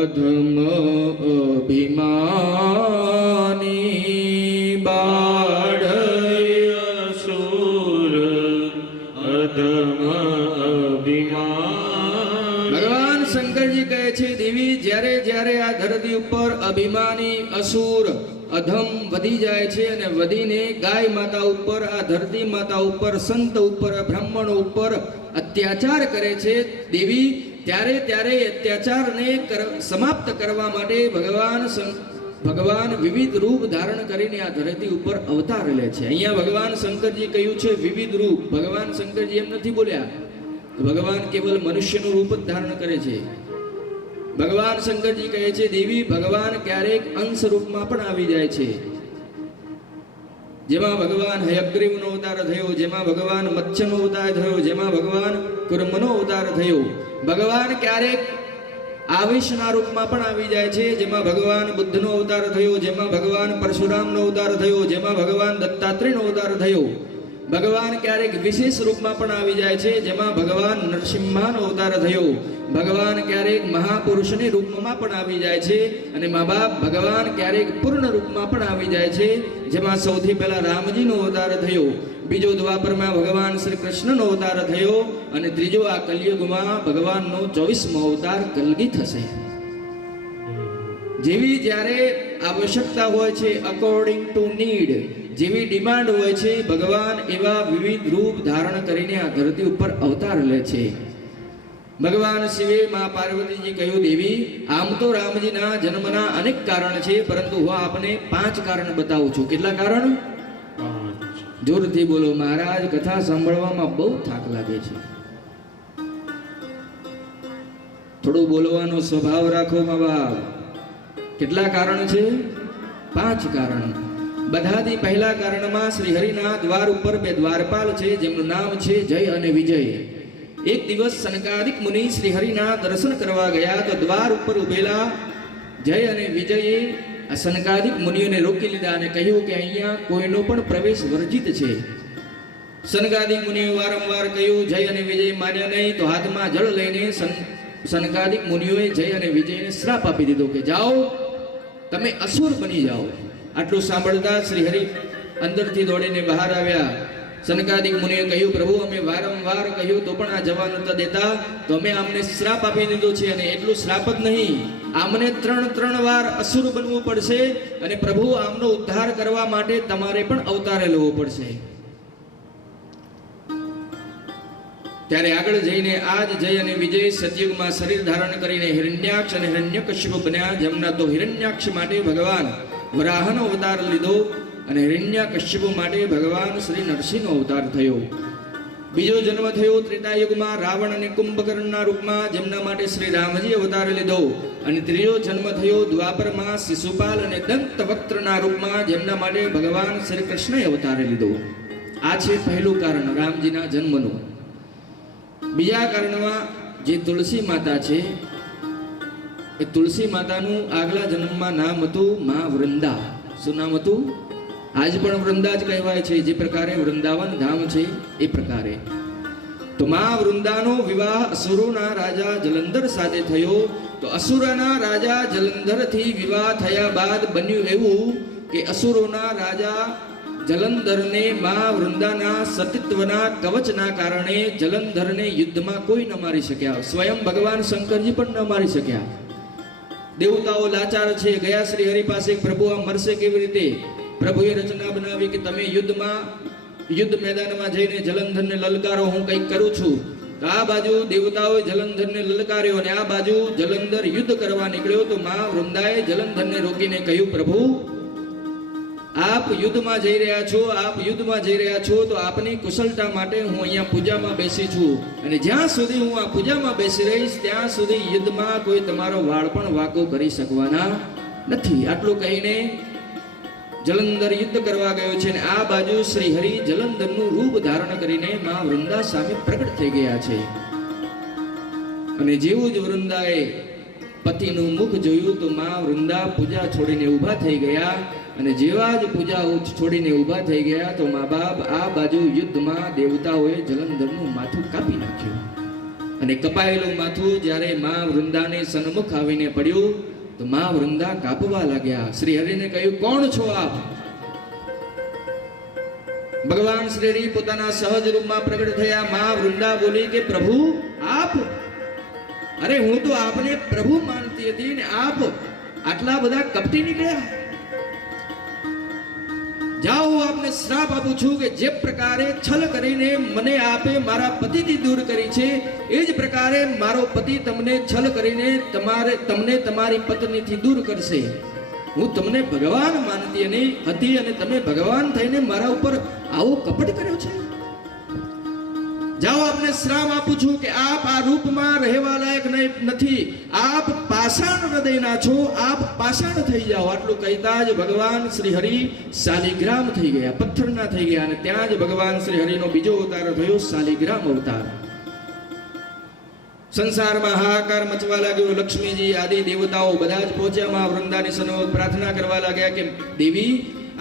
અધમ અભિમાની, બાળય અસુર અધમ અભિમાન. ભગવાન શંકરજી કહે છે, દેવી, જ્યારે જ્યારે આ ધરતી ઉપર અભિમાની અસુર અધમ વધી જાય છે અને વધીને ગાય માતા ઉપર, આ ધરતી માતા ઉપર, સંત ઉપર, બ્રાહ્મણો ઉપર અત્યાચાર કરે છે, દેવી, ત્યારે ત્યારે અત્યાચારને સમાપ્ત કરવા માટે ભગવાન વિવિધ રૂપ ધારણ કરીને આ ધરતી ઉપર અવતાર લે છે. અહીંયા ભગવાન શંકરજી કહ્યું છે વિવિધ રૂપ. ભગવાન શંકરજી એમ નથી બોલ્યા ભગવાન કેવલ મનુષ્યનું રૂપ જ ધારણ કરે છે. ભગવાન શંકરજી કહે છે, દેવી, ભગવાન ક્યારેક અંશ રૂપમાં પણ આવી જાય છે. જેમાં ભગવાન હયગ્રીવનો અવતાર થયો, જેમાં ભગવાન મત્સ્યનો અવતાર થયો, જેમાં ભગવાન કુર્મનો અવતાર થયો. ભગવાન ક્યારેક આવેશના રૂપમાં પણ આવી જાય છે, જેમાં ભગવાન બુદ્ધનો અવતાર થયો, જેમાં ભગવાન પરશુરામનો અવતાર થયો, જેમાં ભગવાન દત્તાત્રેયનો અવતાર થયો. ભગવાન ક્યારેક વિશેષ રૂપમાં પણ આવી જાય છે, જેમાં ભગવાન નરસિંહાનો અવતાર થયો. ભગવાન ક્યારેક મહાપુરુષની રૂપમાં પણ આવી જાય છે, અને મા બાપ ભગવાન ક્યારેક પૂર્ણ રૂપમાં પણ આવી જાય છે, જેમાં સૌથી પહેલા રામજીનો અવતાર થયો, બીજો દ્વાપરમાં ભગવાન શ્રી કૃષ્ણનો અવતાર થયો, અને ત્રીજો આ કલિયુગમાં ભગવાનનો 24મો અવતાર કલગી થશે. જેવી જ્યારે આવશ્યકતા હોય છે, અકોર્ડિંગ ટુ નીડ, જેવી ડિમાન્ડ હોય છે, ભગવાન એવા વિવિધ રૂપ ધારણ કરીને આ ધરતી ઉપર અવતાર લે છે. ભગવાન શિવે મા પાર્વતીજી કહ્યું, દેવી આમ તો રામજીના જન્મના અનેક કારણ છે, પરંતુ હું આપને 5 કારણ બતાવું છું. કેટલા કારણ? જોરથી બોલો મહારાજ, કથા સાંભળવામાં બહુ થાક લાગે છે. થોડું બોલવાનો સ્વભાવ રાખો મા બાપ. કેટલા કારણ છે? 5 કારણ. બધાથી પહેલા કારણમાં શ્રી હરિના દ્વાર ઉપર 2 દ્વારપાલ છે, જેમનું નામ છે જય અને વિજય. એક દિવસ સનકાદિક મુનિ શ્રી હરિના દર્શન કરવા ગયા, તો દ્વાર ઉપર ઉભેલા જય અને વિજયે આ સનકાદિક મુનિઓને રોકી લીધા અને કહ્યું કે અહીંયા કોઈનો પણ પ્રવેશ વર્જિત છે. સનકાદિક મુનિએ વારંવાર કહ્યું, જય અને વિજય માન્યા નહીં, તો હાથમાં જળ લઈને સનકાદિક મુનિઓએ જય અને વિજયને શ્રાપ આપી દીધો કે જાઓ, તમે અસુર બની જાઓ. આટલું સાંભળતા શ્રી હરિ અંદરથી દોડીને બહાર આવ્યા. સનકાદિક મુનિએ કહ્યું, પ્રભુ અમે વારંવાર કહ્યું તો પણ આ જવા નતા દેતા, તો અમે આમને શ્રાપ આપી દીધો છે, અને એટલું શ્રાપ જ નહીં, આમને 3 વાર અસુર બનવું પડશે, અને પ્રભુ આમનો ઉદ્ધાર કરવા માટે તમારે પણ અવતાર લેવો પડશે. ત્યારે આગળ જઈને આજ જય અને વિજય સતયુગમાં શરીર ધારણ કરીને હિરણ્યાક્ષ અને હિરણ્યકશ્યપ બન્યા. જેમના તો હિરણ્યાક્ષ માટે ભગવાન વરાહનો અવતાર લીધો, અને હિરણ્યકશ્યપ માટે ભગવાન શ્રી નરસિંહનો અવતાર થયો. બીજો જન્મ થયો ત્રેતાયુગમાં રાવણ અને કુંભકર્ણના રૂપમાં, જેમના માટે શ્રી રામજી અવતાર લીધો. અને ત્રીજો જન્મ થયો દ્વાપરમાં શિશુપાલ અને દંતવક્ત્રના રૂપમાં, જેમના માટે ભગવાન શ્રી કૃષ્ણએ અવતાર લીધો. આ છે પહેલું કારણ રામજીના જન્મનું. બીજા કારણમાં જે તુલસી માતા છે, એ તુલસી માતાનું આગલા જન્મમાં નામ હતું મા વૃંદા. શું નામ હતું? આજ પણ વૃંદા જ કહેવાય છે, જે પ્રકારે વૃંદાવન ધામ છે એ પ્રકારે. તો મા વૃંદાનો વિવાહ અસુરોના રાજા જલંધર સાથે થયો. તો અસુરોના રાજા જલંધરથી વિવાહ થયા બાદ બન્યું એવું કે અસુરોના રાજા જલંધરને મા વૃંદાના સતીત્વના કવચના કારણે જલંધરને યુદ્ધમાં કોઈ ન મારી શક્યા. સ્વયં ભગવાન શંકરજી પણ ન મારી શક્યા. દેવતાઓ લાચાર છે, ગયા શ્રી હરિ પાસે, પ્રભુ આ મરશે કેવી રીતે? પ્રભુએ રચના બનાવી કે તમે યુદ્ધ મેદાનમાં જઈને જલંધરને લલકારો, હું કંઈક કરું છું. તો આ બાજુ દેવતાઓએ જલંધરને લલકાર્યો, અને આ બાજુ જલંધર યુદ્ધ કરવા નીકળ્યો. તો મા વૃંદાએ જલંધરને રોકીને કહ્યું, પ્રભુ આપ યુદ્ધમાં જઈ રહ્યા છો, તો આપની કુશળતા માટે હું અહીંયા પૂજામાં બેસી છું, અને જ્યાં સુધી હું આ પૂજામાં બેસી રહીશ ત્યાં સુધી યુદ્ધમાં કોઈ તમારો વાળ પણ વાંકો કરી શકવાના નથી. આટલું કહીને જલંધર યુદ્ધ કરવા ગયો છે, અને આ બાજુ શ્રી હરિ જલંધરનું રૂપ ધારણ કરીને મા વૃંદા સામે પ્રગટ થઈ ગયા છે. અને જેવું જ વૃંદાએ પતિનું મુખ જોયું, તો મા વૃંદા પૂજા છોડીને ઊભા થઈ ગયા. અને જેવા જ પૂજા છોડીને ઊભા થઈ ગયા, તો મા બાપ આ બાજુ યુદ્ધમાં દેવતાઓએ જલંધરનું માથું કાપી નાખ્યું. અને કપાયેલું માથું જ્યારે મા વૃંદાને સન્મુખ આવીને પડ્યું, તો મા વૃંદા કાપવા લાગ્યા. શ્રી હરિને કહ્યું, કોણ છો આપ? ભગવાન શ્રી હરિ પોતાના સહજ રૂપમાં પ્રગટ થયા. મા વૃંદા બોલી કે પ્રભુ આપ, અરે હું તો આપને પ્રભુ માનતી હતી, ને આપ આટલા બધા કપટી નીકળ્યા. જાઓ, હું આપને શ્રાપ આપું છું કે જે પ્રકારે છલ કરીને મને આપે મારા પતિથી દૂર કરી છે, એ જ પ્રકારે મારો પતિ તમને છલ કરીને તમને તમારી પત્નીથી દૂર કરશે. હું તમને ભગવાન માનતી હતી, અને તમે ભગવાન થઈને મારા ઉપર આવો કપટ કર્યો છે. જાઓ આપને શ્રાપ આપું છું કે આપ આ રૂપમાં રહેવા લાયક નથી, આપ પાષાણ હૃદયના છો, આપ પાષાણ થઈ જાઓ. આટલું કહેતા જ ભગવાન શ્રી હરિ શાલિગ્રામ થઈ ગયા, પથ્થરના થઈ ગયા. અને ત્યાં જ ભગવાન શ્રી હરિનો બીજો અવતાર થયો શાલિગ્રામ અવતાર. સંસારમાં હાહાકાર મચવા લાગ્યો. લક્ષ્મીજી આદિ દેવતાઓ બધા જ પહોંચ્યા માં વૃંદાની સન્મુખ પ્રાર્થના કરવા લાગ્યા કે દેવી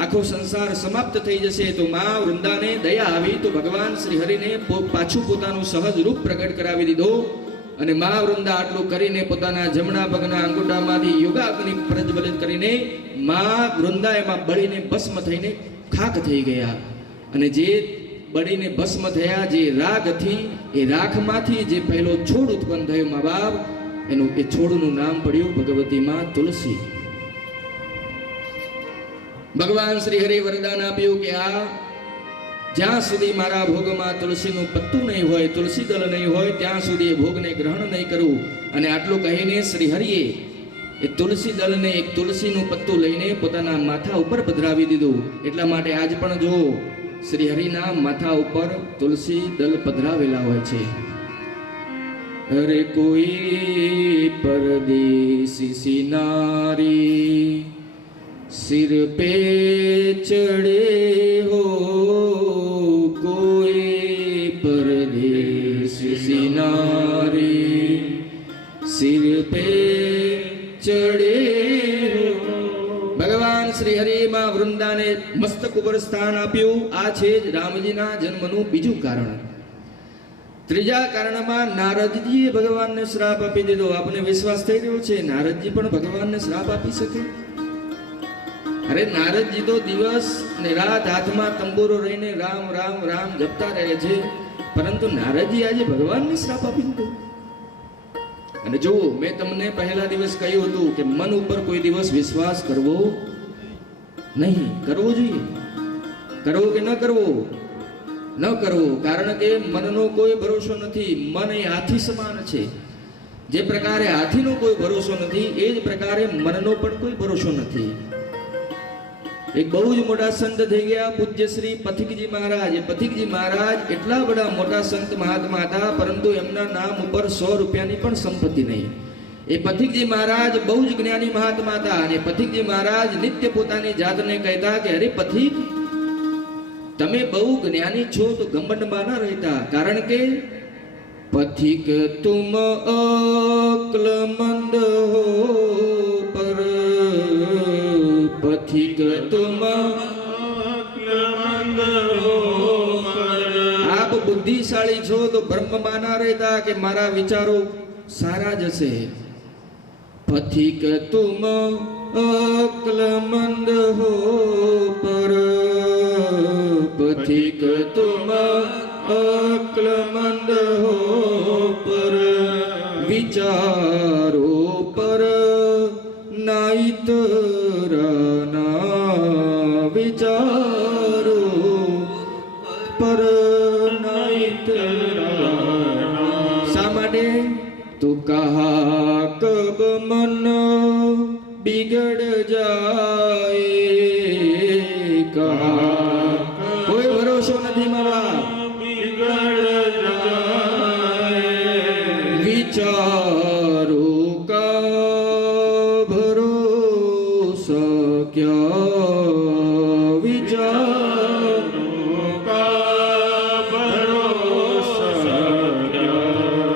આખો સંસાર સમાપ્ત થઈ જશે. તો માં વૃંદાને દયા આવી તો ભગવાન શ્રી હરિને પાછું પોતાનું સહજ રૂપ પ્રગટ કરાવી દીધો. અને માં વૃંદા આટલું કરીને પોતાના જમણા પગના અંગૂઠામાંથી યોગાગ્નિ પ્રજ્વલિત કરીને માં વૃંદા એમાં બળીને ભસ્મ થઈને ખાક થઈ ગયા. અને જે બળીને ભસ્મ થયા, જે રાગથી, એ રાખમાંથી જે પહેલો છોડ ઉત્પન્ન થયો મા બાપ, એનું એ છોડનું નામ પડ્યું ભગવતી માં તુલસી. ભગવાન શ્રી હરિ વરદાન આપ્યું કે આ જ્યાં સુધી મારા ભોગમાં તુલસીનું પત્તું નહીં હોય, તુલસી દળ નહીં હોય, ત્યાં સુધી એ ભોગને ગ્રહણ નહીં કરવું. અને આટલું કહીને શ્રી હરિએ એ તુલસી દળને એક તુલસીનું પત્તું લઈને પોતાના માથા ઉપર પધરાવી દીધું. એટલા માટે આજ પણ જો શ્રી હરિના માથા ઉપર તુલસી દળ પધરાવેલા હોય છે. અરે કોઈ પરદેસી સિનારી सिर पे चढ़े हो, कोई परदेसी सिनारी सिर पे चढ़े हो. ભગવાન શ્રી હરિ માં વૃંદાને મસ્તક ઉપર સ્થાન આપ્યું. આ છે જ રામજીના જન્મનું બીજું કારણ. ત્રીજા કારણમાં નારદજીએ ભગવાનને શ્રાપ આપી દીધો. આપને વિશ્વાસ થઈ રહ્યો છે નારદજી પણ ભગવાનને શ્રાપ આપી શકે? અરે નારદજી તો દિવસ ને રાત હાથમાં તંબુરો રહીને રામ રામ રામ જપતા રહે છે, પરંતુ નારદજી આજે ભગવાનને શ્રાપ આપી દીધો. અને જુઓ, મેં તમને પહેલા દિવસ કહ્યું હતું કે મન ઉપર કોઈ દિવસ વિશ્વાસ કરવો નહીં. કરવો જોઈએ? કરવો કે ન કરવો? ન કરવો. કારણ કે મનનો કોઈ ભરોસો નથી. મન એ હાથી સમાન છે. જે પ્રકારે હાથીનો કોઈ ભરોસો નથી, એ જ પ્રકારે મનનો પણ કોઈ ભરોસો નથી. એક બહુ જ મોટા સંત થઈ ગયા પૂજ્ય શ્રી પથિકજી મહારાજ. એ પથિકજી મહારાજ એટલા બધા મોટા સંત મહાત્મા હતા, પરંતુ એમના નામ ઉપર 100 રૂપિયાની પણ સંપત્તિ નહીં. એ પથિકજી મહારાજ બહુ જ જ્ઞાની મહાત્મા હતા. અને પથિકજી મહારાજ નિત્ય પોતાની જાતને કહેતા કે અરે પથિક, તમે બહુ જ્ઞાની છો તો ઘમંડમાં ન રહેતા. કારણ કે પથિક તુમ અક્લમંદ હો પર પથિક તુમ અક્લમંદ હો પર. આપ બુદ્ધિશાળી છો તો બ્રહ્મમાં ના રહેતા કે મારા વિચારો સારા જ હશે. પથિક તુમ અક્લમંદ હો પર પથિક તુમ અક્લમંદ હો પર વિચારો પર નાઈતરાના વિચારો પર નાઈતરાના. શા માટે? તો કહા કબ મન બિગડ જાય, કહા કોઈ ભરોસો નથી મારા. વિચારો કા ભરોસા ક્યા, વિચારો કા ભરોસા ક્યા.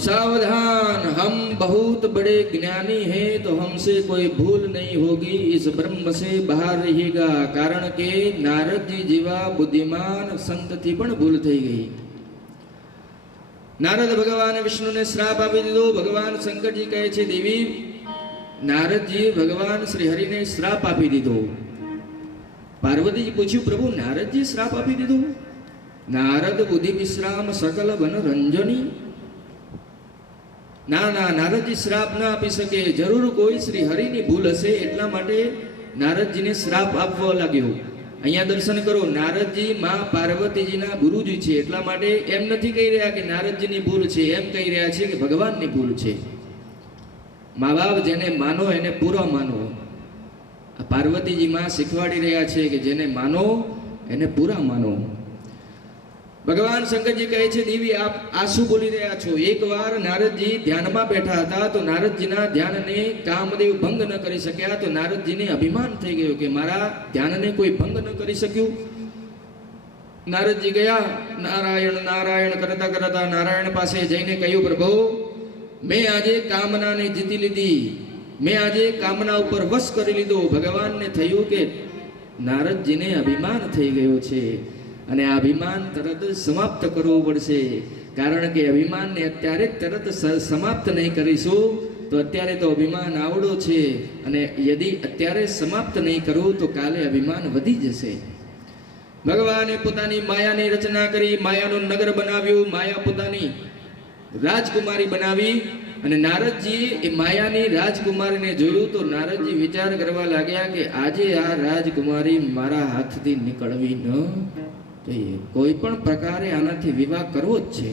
सावधान, हम बहुत बड़े ज्ञानी हैं तो हमसे कोई भूल नहीं होगी, इस ब्रह्म से बाहर रहिएगा. कारण के नारदजी જેવા બુદ્ધિમાન સંતથી પણ ભૂલ થઈ ગઈ. નારદ ભગવાન વિષ્ણુને શ્રાપ આપી દીધો. ભગવાન શંકરજી કહે છે દેવી, નારદજી ભગવાન શ્રી હરિને શ્રાપ આપી દીધો. પાર્વતીજી પૂછ્યું પ્રભુ નારદજી શ્રાપ આપી દીધો? નારદ બુદ્ધિ વિશ્રામ સકલ વન રંજની. ના ના, નારદજી શ્રાપ ના આપી શકે. જરૂર કોઈ શ્રી હરિની ભૂલ હશે, એટલા માટે નારદજીને શ્રાપ આપવા લાગ્યો. અહીંયા દર્શન કરો, નારદજી માં પાર્વતીજીના ગુરુજી છે. એટલા માટે એમ નથી કહી રહ્યા કે નારદજીની ભૂલ છે, એમ કહી રહ્યા છે કે ભગવાનની ભૂલ છે. મા બાપ જેને માનો એને પૂરા માનો. પાર્વતીજી માં શીખવાડી રહ્યા છે કે જેને માનો એને પૂરા માનો. ભગવાન શંકરજી કહે છે દેવી આપ આ શું બોલી રહ્યા છો? એકવાર નારદજી ધ્યાનમાં બેઠા હતા તો નારદજીના ધ્યાનને કામદેવ ભંગ ન કરી શક્યા તો નારદજીને અભિમાન થઈ ગયું કે મારા ધ્યાનને કોઈ ભંગ ન કરી શક્યું. નારદજી ગયા નારાયણ નારાયણ કરતા કરતા નારાયણ પાસે જઈને કહ્યું પ્રભુ મેં આજે કામનાને જીતી લીધી, મેં આજે કામના ઉપર વશ કરી લીધો. ભગવાનને થયું કે નારદજીને અભિમાન થઈ ગયું છે અને આ અભિમાન તરત જ સમાપ્ત કરવું પડશે, કારણ કે અભિમાનને અત્યારે તરત સમાપ્ત નહીં કરીશું તો અત્યારે તો અભિમાન આવડો છે અને યદિ અત્યારે સમાપ્ત નહીં કરું તો કાલે અભિમાન વધી જશે. ભગવાને પોતાની માયાની રચના કરી, માયાનું નગર બનાવ્યું, માયા પોતાની રાજકુમારી બનાવી અને નારદજીએ એ માયાની રાજકુમારીને જોયું તો નારદજી વિચાર કરવા લાગ્યા કે આજે આ રાજકુમારી મારા હાથથી નીકળવી ન જોઈએ, કોઈ પણ પ્રકારે આનાથી વિવાહ કરવો જ છે.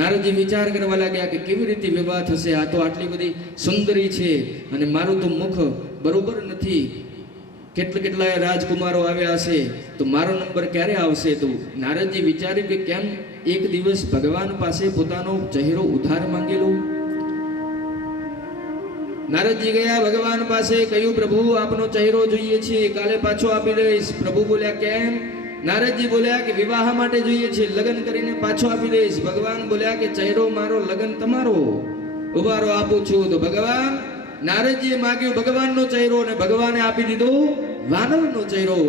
નારદજી વિચાર કરવા લાગ્યા કે કેવી રીતે વિવાહ થશે, આ તો આટલી બધી સુંદરી છે અને મારું તો મુખ બરોબર નથી, કેટલાય રાજકુમારો આવ્યા હશે તો મારો નંબર ક્યારે આવશે? તો નારદજી વિચાર્યું કે કેમ એક દિવસ ભગવાન પાસે પોતાનો ચહેરો ઉધાર માંગી લઉં. નારદજી ગયા ભગવાન પાસે, કહ્યું પ્રભુ આપનો ચહેરો જોઈએ છે, કાલે પાછો આપી દઈશ. પ્રભુ બોલ્યા કેમ? નારદજી બોલ્યા કે વિવાહ માટે જોઈએ છે, લગ્ન કરીને પાછો આપી દઈશ. ભગવાન બોલ્યા કે ચહેરો મારો, લગ્ન તમારો, ઉભારો આપું છું. તો ભગવાન નારદજીએ માગ્યો ભગવાનનો ચહેરો અને ભગવાને આપી દીધો વાનરનો ચહેરો.